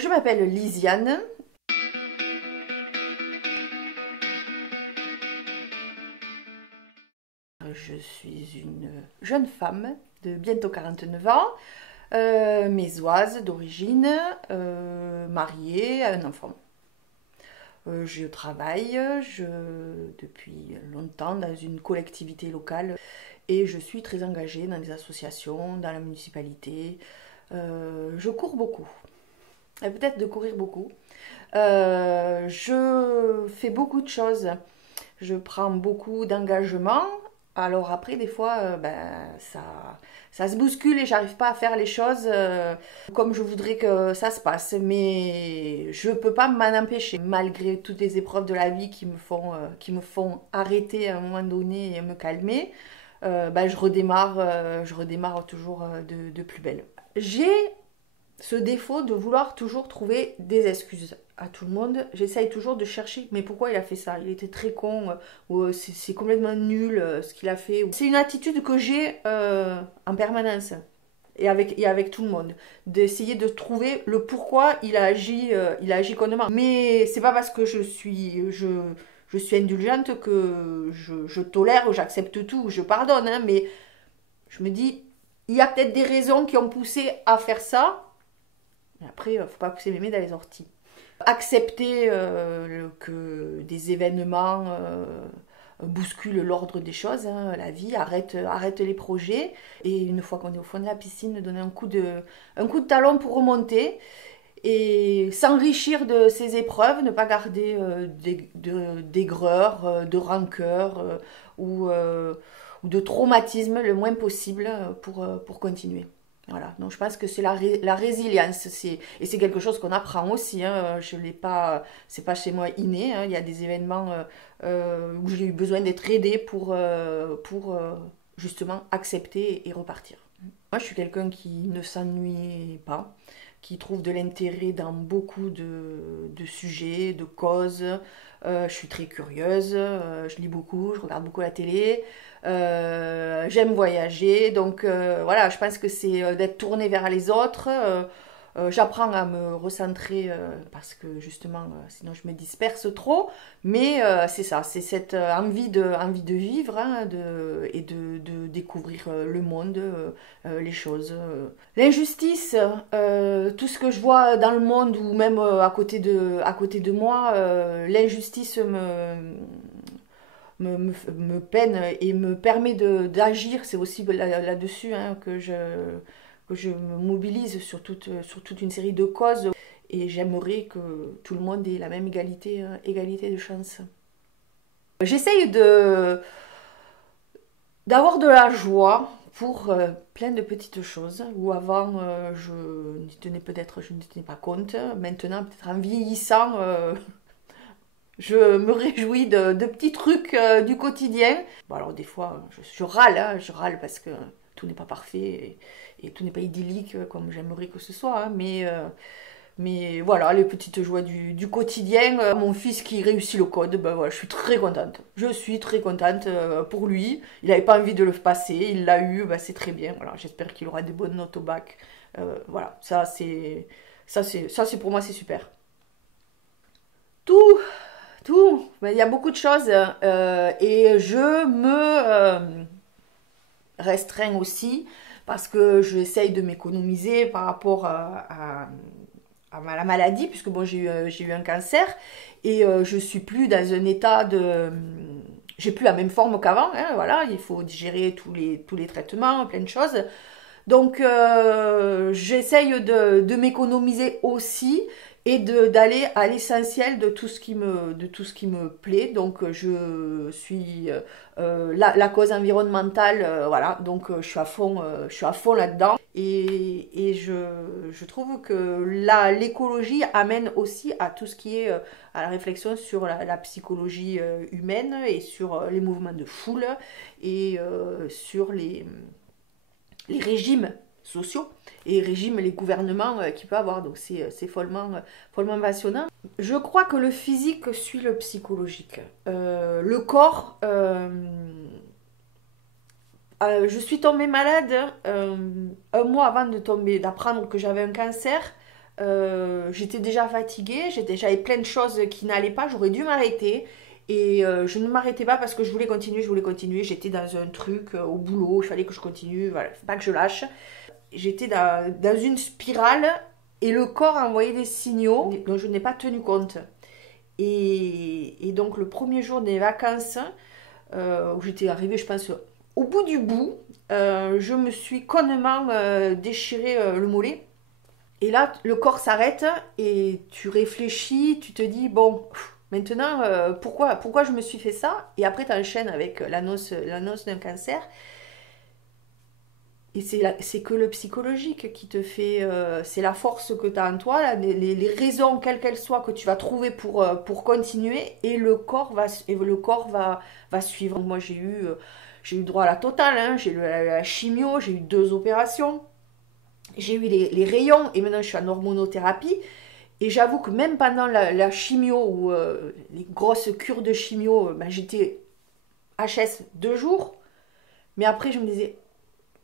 Je m'appelle Lisiane. Je suis une jeune femme de bientôt 49 ans, mésoise d'origine, mariée, à un enfant. Je travaille depuis longtemps dans une collectivité locale et je suis très engagée dans des associations, dans la municipalité. Je cours beaucoup. Peut-être de courir beaucoup. Je fais beaucoup de choses. Je prends beaucoup d'engagements. Alors après, des fois, ça se bouscule et j'arrive pas à faire les choses comme je voudrais que ça se passe. Mais je peux pas m'en empêcher. Malgré toutes les épreuves de la vie qui me font arrêter à un moment donné et me calmer, je redémarre toujours de plus belle. J'ai ce défaut de vouloir toujours trouver des excuses à tout le monde. J'essaye toujours de chercher, mais pourquoi il a fait ça? Il était très con, ou c'est complètement nul ce qu'il a fait. C'est une attitude que j'ai en permanence et avec tout le monde, d'essayer de trouver le pourquoi il a agi connement. Mais c'est pas parce que je suis indulgente que je tolère, j'accepte tout, je pardonne, hein, mais je me dis, il y a peut-être des raisons qui ont poussé à faire ça. Après, faut pas pousser mémé dans les orties. Accepter que des événements bousculent l'ordre des choses, hein, la vie, arrête les projets. Et une fois qu'on est au fond de la piscine, donner un coup de talon pour remonter et s'enrichir de ces épreuves, ne pas garder d'aigreur, de rancœur ou de traumatisme le moins possible pour continuer. Voilà, donc je pense que c'est la résilience, et c'est quelque chose qu'on apprend aussi, hein. Je l'ai pas, c'est pas chez moi inné, hein. Il y a des événements où j'ai eu besoin d'être aidée pour justement accepter et repartir. Moi, je suis quelqu'un qui ne s'ennuie pas, qui trouve de l'intérêt dans beaucoup de sujets, de causes. Je suis très curieuse, je lis beaucoup, je regarde beaucoup la télé. J'aime voyager, donc voilà, je pense que c'est d'être tournée vers les autres. J'apprends à me recentrer parce que justement, sinon je me disperse trop. Mais c'est ça, c'est cette envie de vivre, hein, et de découvrir le monde, les choses. L'injustice, tout ce que je vois dans le monde ou même à côté de moi, l'injustice me peine et me permet d'agir. C'est aussi là-dessus, hein, que je me mobilise sur toute une série de causes. Et j'aimerais que tout le monde ait la même égalité de chance. J'essaye d'avoir de la joie pour plein de petites choses où avant je ne tenais pas compte. Maintenant, peut-être en vieillissant, je me réjouis de petits trucs du quotidien. Bon, alors des fois, je râle, hein, je râle parce que tout n'est pas parfait et tout n'est pas idyllique comme j'aimerais que ce soit, hein, mais voilà, les petites joies du quotidien. Mon fils qui réussit le code, ben voilà, je suis très contente. Je suis très contente pour lui. Il n'avait pas envie de le passer, il l'a eu, ben c'est très bien. Voilà, j'espère qu'il aura des bonnes notes au bac. Voilà, ça c'est pour moi c'est super. Tout, ben, il y a beaucoup de choses et je me restreins aussi parce que j'essaye de m'économiser par rapport à la maladie, puisque bon, j'ai eu un cancer et je suis plus dans un état de... J'ai plus la même forme qu'avant, hein, voilà, il faut digérer tous les traitements, plein de choses. Donc j'essaye de m'économiser aussi et d'aller à l'essentiel de tout ce qui me plaît. Donc je suis la cause environnementale, voilà, donc je suis à fond là-dedans. Et je trouve que l'écologie amène aussi à tout ce qui est à la réflexion sur la psychologie humaine et sur les mouvements de foule et sur les régimes sociaux et les gouvernements qu'il peut avoir. Donc c'est follement passionnant. Je crois que le physique suit le psychologique. Le corps... je suis tombée malade un mois avant d'apprendre que j'avais un cancer. J'étais déjà fatiguée, j'avais plein de choses qui n'allaient pas, j'aurais dû m'arrêter. Et je ne m'arrêtais pas parce que je voulais continuer, je voulais continuer. J'étais dans un truc au boulot, il fallait que je continue, voilà, faut pas que je lâche. J'étais dans une spirale et le corps envoyait des signaux dont je n'ai pas tenu compte. Et donc le premier jour des vacances, où j'étais arrivée, je pense, au bout du bout, je me suis connement déchiré le mollet. Et là, le corps s'arrête et tu réfléchis, tu te dis, bon, maintenant, pourquoi je me suis fait ça? Et après, tu enchaînes avec l'annonce d'un cancer. Et c'est que le psychologique qui te fait, c'est la force que tu as en toi, là, les raisons, quelles qu'elles soient, que tu vas trouver pour continuer, et le corps va suivre. Moi, j'ai eu droit à la totale, hein, j'ai eu la chimio, j'ai eu 2 opérations, j'ai eu les rayons, et maintenant je suis en hormonothérapie. Et j'avoue que même pendant la chimio, ou les grosses cures de chimio, ben, j'étais HS 2 jours, mais après je me disais,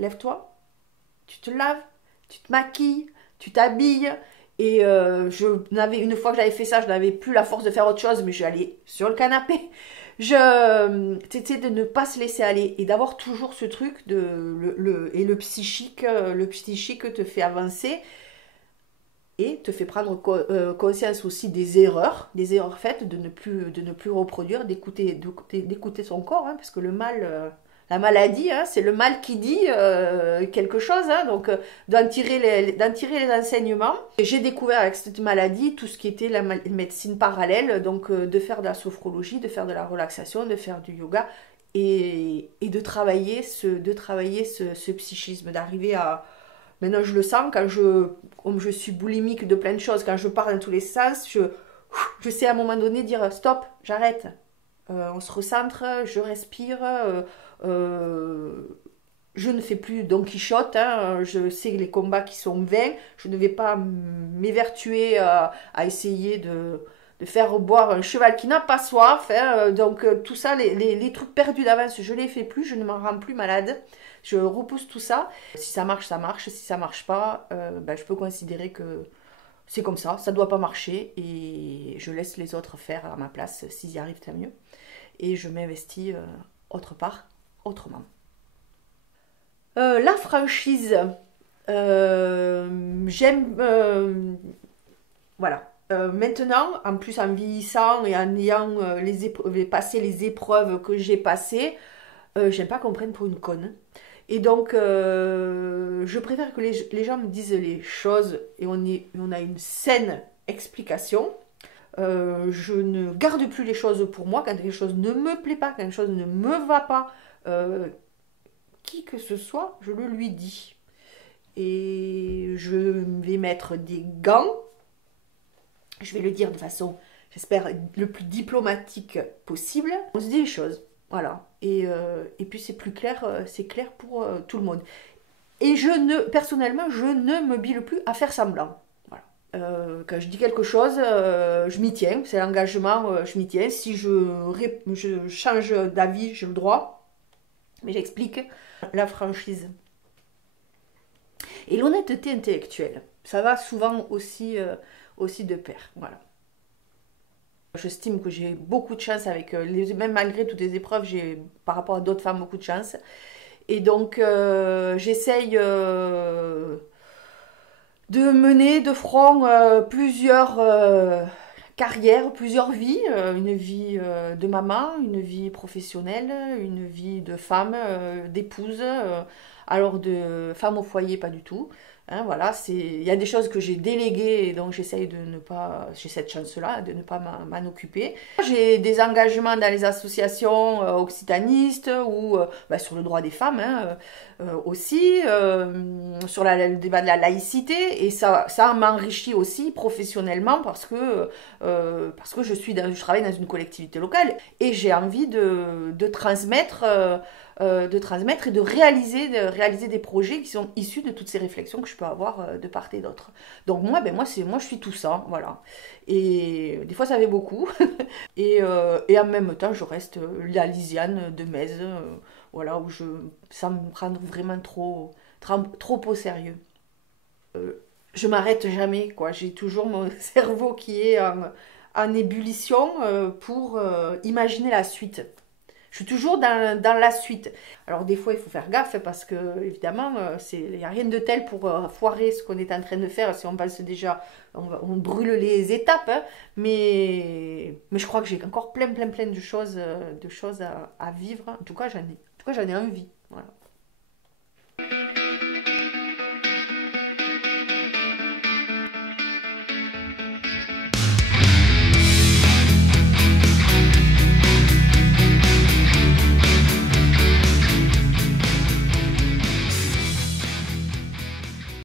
lève-toi, tu te laves, tu te maquilles, tu t'habilles. Et une fois que j'avais fait ça, je n'avais plus la force de faire autre chose, mais j'allais sur le canapé. T'essaies de ne pas se laisser aller et d'avoir toujours ce truc et le psychique te fait avancer et te fait prendre conscience aussi des erreurs faites, de ne plus reproduire, d'écouter son corps, hein, parce que la maladie, hein, c'est le mal qui dit quelque chose, hein, donc d'en tirer les enseignements. J'ai découvert avec cette maladie tout ce qui était la médecine parallèle, donc de faire de la sophrologie, de faire de la relaxation, de faire du yoga et de travailler ce psychisme, d'arriver à... Maintenant, je le sens comme je suis boulimique de plein de choses, quand je pars dans tous les sens, je sais à un moment donné dire stop, j'arrête. On se recentre, je respire, je ne fais plus Don Quichotte, hein, je sais les combats qui sont vains, je ne vais pas m'évertuer à essayer de faire boire un cheval qui n'a pas soif, hein, donc tout ça, les trucs perdus d'avance, je les fais plus, je ne m'en rends plus malade. Je repousse tout ça. Si ça marche, ça marche. Si ça marche pas, ben, je peux considérer que c'est comme ça doit pas marcher et je laisse les autres faire à ma place. S'ils y arrivent, tant mieux. Et je m'investis autre part, autrement. La franchise, j'aime... voilà. Maintenant, en plus en vieillissant et en ayant passé les épreuves que j'ai passées, j'aime pas qu'on me prenne pour une conne. Et donc, je préfère que les gens me disent les choses et on a une saine explication. Je ne garde plus les choses pour moi. Quand quelque chose ne me plaît pas, quand quelque chose ne me va pas, qui que ce soit, je le lui dis. Et je vais mettre des gants. Je vais le dire de façon, j'espère, le plus diplomatique possible. On se dit les choses. Voilà. Et puis c'est clair pour tout le monde. Et personnellement, je ne me bile plus à faire semblant. Voilà. Quand je dis quelque chose, je m'y tiens. C'est l'engagement, je m'y tiens. Si je change d'avis, j'ai le droit. Mais j'explique la franchise. Et l'honnêteté intellectuelle, ça va souvent aussi de pair. Voilà. J'estime que j'ai beaucoup de chance même malgré toutes les épreuves, j'ai par rapport à d'autres femmes beaucoup de chance. Et donc j'essaye de mener de front plusieurs carrières, plusieurs vies. Une vie de maman, une vie professionnelle, une vie de femme, d'épouse. Alors de femme au foyer, pas du tout. Hein, voilà, il y a des choses que j'ai déléguées et donc j'essaye de ne pas, j'ai cette chance-là de ne pas m'en occuper. J'ai des engagements dans les associations occitanistes ou sur le droit des femmes, hein, aussi, sur le débat de la laïcité, et ça m'enrichit aussi professionnellement parce que je travaille dans une collectivité locale et j'ai envie de transmettre et de réaliser des projets qui sont issus de toutes ces réflexions que je peux avoir de part et d'autre. Donc moi je suis tout ça, voilà. Et des fois ça fait beaucoup. et en même temps je reste la Lisiane de Metz, voilà, sans me prendre vraiment trop au sérieux. je m'arrête jamais, quoi. J'ai toujours mon cerveau qui est en ébullition pour imaginer la suite. Je suis toujours dans la suite. Alors des fois, il faut faire gaffe parce que évidemment, il n'y a rien de tel pour foirer ce qu'on est en train de faire. Si on pense déjà, on brûle les étapes. Hein. Mais je crois que j'ai encore plein de choses à vivre. En tout cas, j'en ai envie. Voilà.